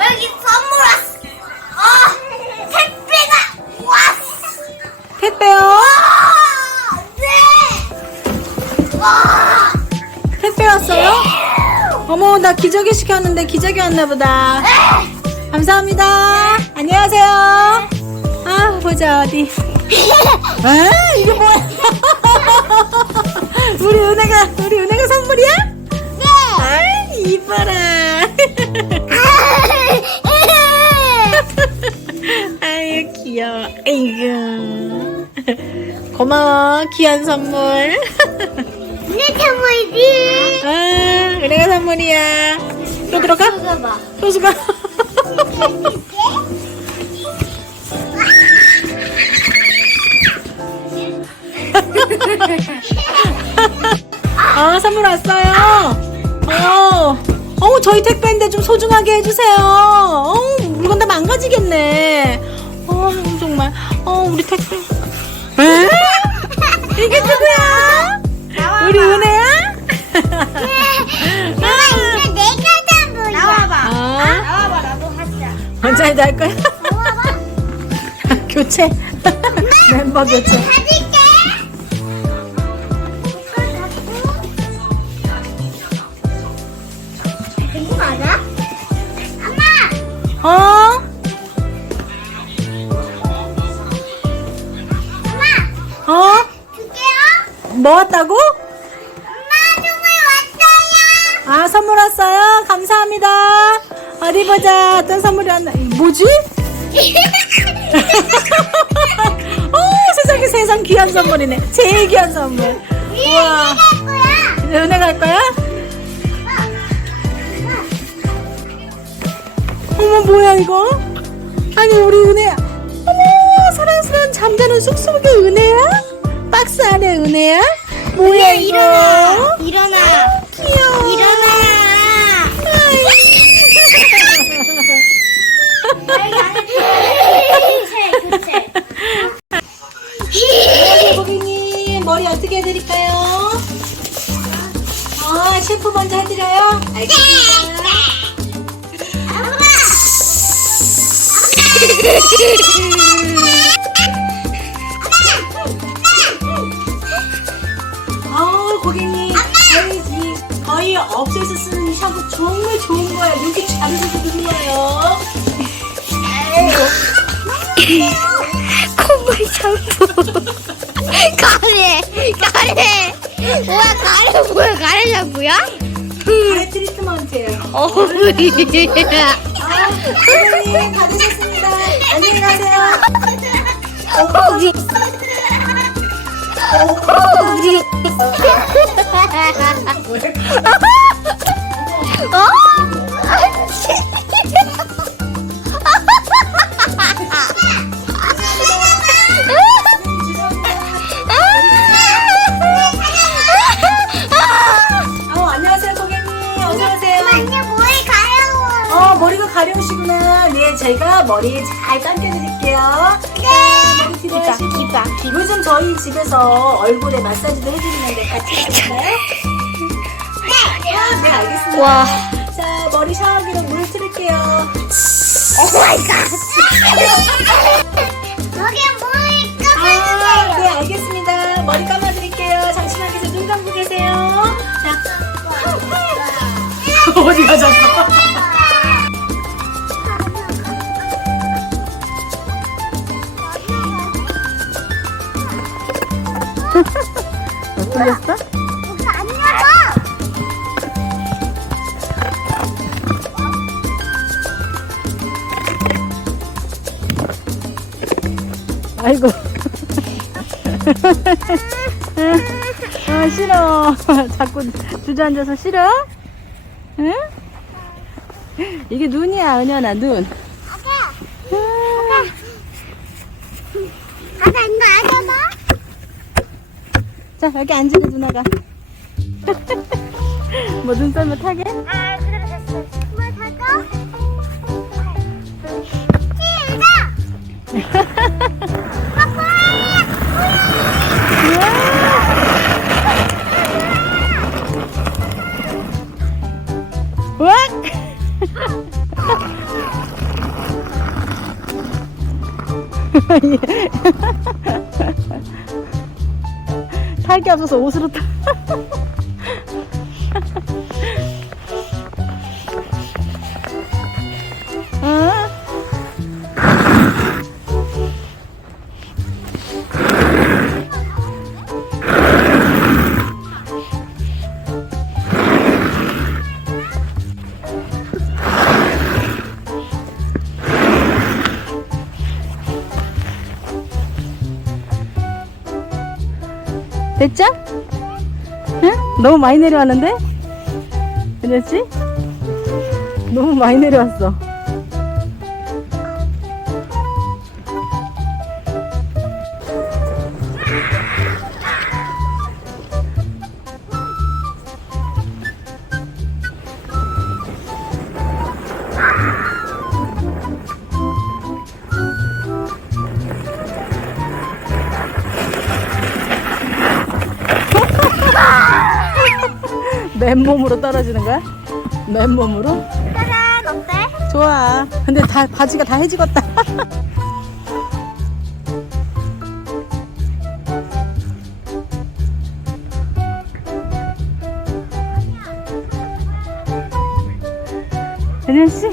여기 선물 왔어. 어, 택배가 왔어. 택배요? 아, 네. 와. 택배 왔어요? 어머, 나 기저귀 시켰는데 기저귀 왔나 보다. 감사합니다. 안녕하세요. 아, 보자, 어디. 아, 이게 뭐야? 우리 은혜가, 우리 은혜가 선물이야? 네. 아, 이뻐라. 고마워, 귀한 선물. 내 선물이지. 아, 은혜가 선물이야. 또 들어가? 또 수가. 아, 선물 왔어요. 어, 어, 저희 택배인데 좀 소중하게 해주세요. 어, 물건 다 망가지겠네. 어, 정말. 어, 우리 택배. 에? 이게 누구야? 우리 은혜야? 엄마 이거 내가 선물이야. 나와봐. 아, 나와봐 나도 하자. 해도 할 거야? 나와봐. 교체. 멤버 교체. 가질게. 이거 맞아? 엄마. 어? 뭐 왔다고? 엄마 선물 왔어요. 아, 선물 왔어요? 감사합니다. 어디 보자. 어떤 선물이 왔나? 뭐지? 어, 세상에 세상 귀한 선물이네. 제일 귀한 선물. 우와. 은혜 갈 거야? 어머, 뭐야, 이거? 아니, 우리 은혜야. 어머, 사랑스러운 잠자는 쑥쑥이 은혜야? 박스 안에 은혜야? 뭐야, 이거? 일어나. 귀여워. 일어나. 안녕하세요, 고객님. 머리 어떻게 해드릴까요? 아, 셰프 먼저 해드려요? 알겠습니다. 아, 업소에서 쓰는 이 샴푸 정말 좋은 거예요. 여기 자르셔서 눌러요. 콧물 샴푸. 가래. 가래. 뭐야 가래 뭐야 가래 샴푸야? 가래 트리트먼트예요. 어. 아, 고객님 받으셨습니다. 안녕히 가세요. 어, 가려우시구나. 네, 제가 머리 잘 감겨드릴게요. 네. 머리 기다리시고. 요즘 저희 집에서 얼굴에 마사지도 해드리는데 같이 해주실까요? 네. 네, 알겠습니다. 와. 자, 머리 샤워기로 물을 틀을게요. 아, 네, 알겠습니다. 머리 감아드릴게요. 잠시만 계세요. 눈 감고 계세요. 자, 어디 가 셨어? 틀렸어? 아이고. 아, 싫어. 자꾸 주저앉아서 싫어? 응? 이게 눈이야, 은연아, 눈. 자, 여기 앉으래, 누나가. 뭐 눈썰매 타게? 으악! 탈 게 없어서 옷으로 타. 됐죠? 응? 너무 많이 내려왔는데? 그랬지? 너무 많이 내려왔어. 맨몸으로 떨어지는 거야? 맨몸으로? 짜잔 어때? 좋아. 근데 다 바지가 다 해지겠다. 은현 씨,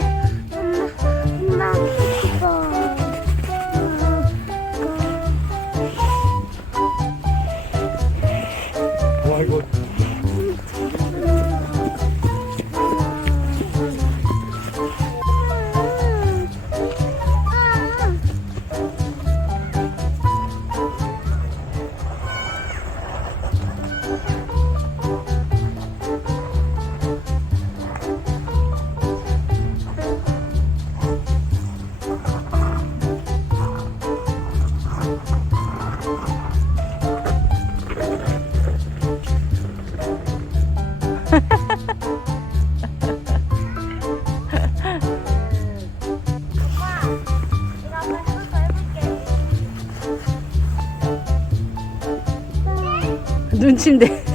눈치인데.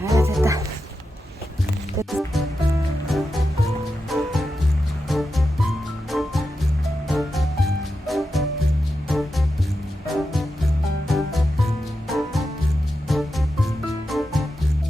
아, 됐다. 됐다.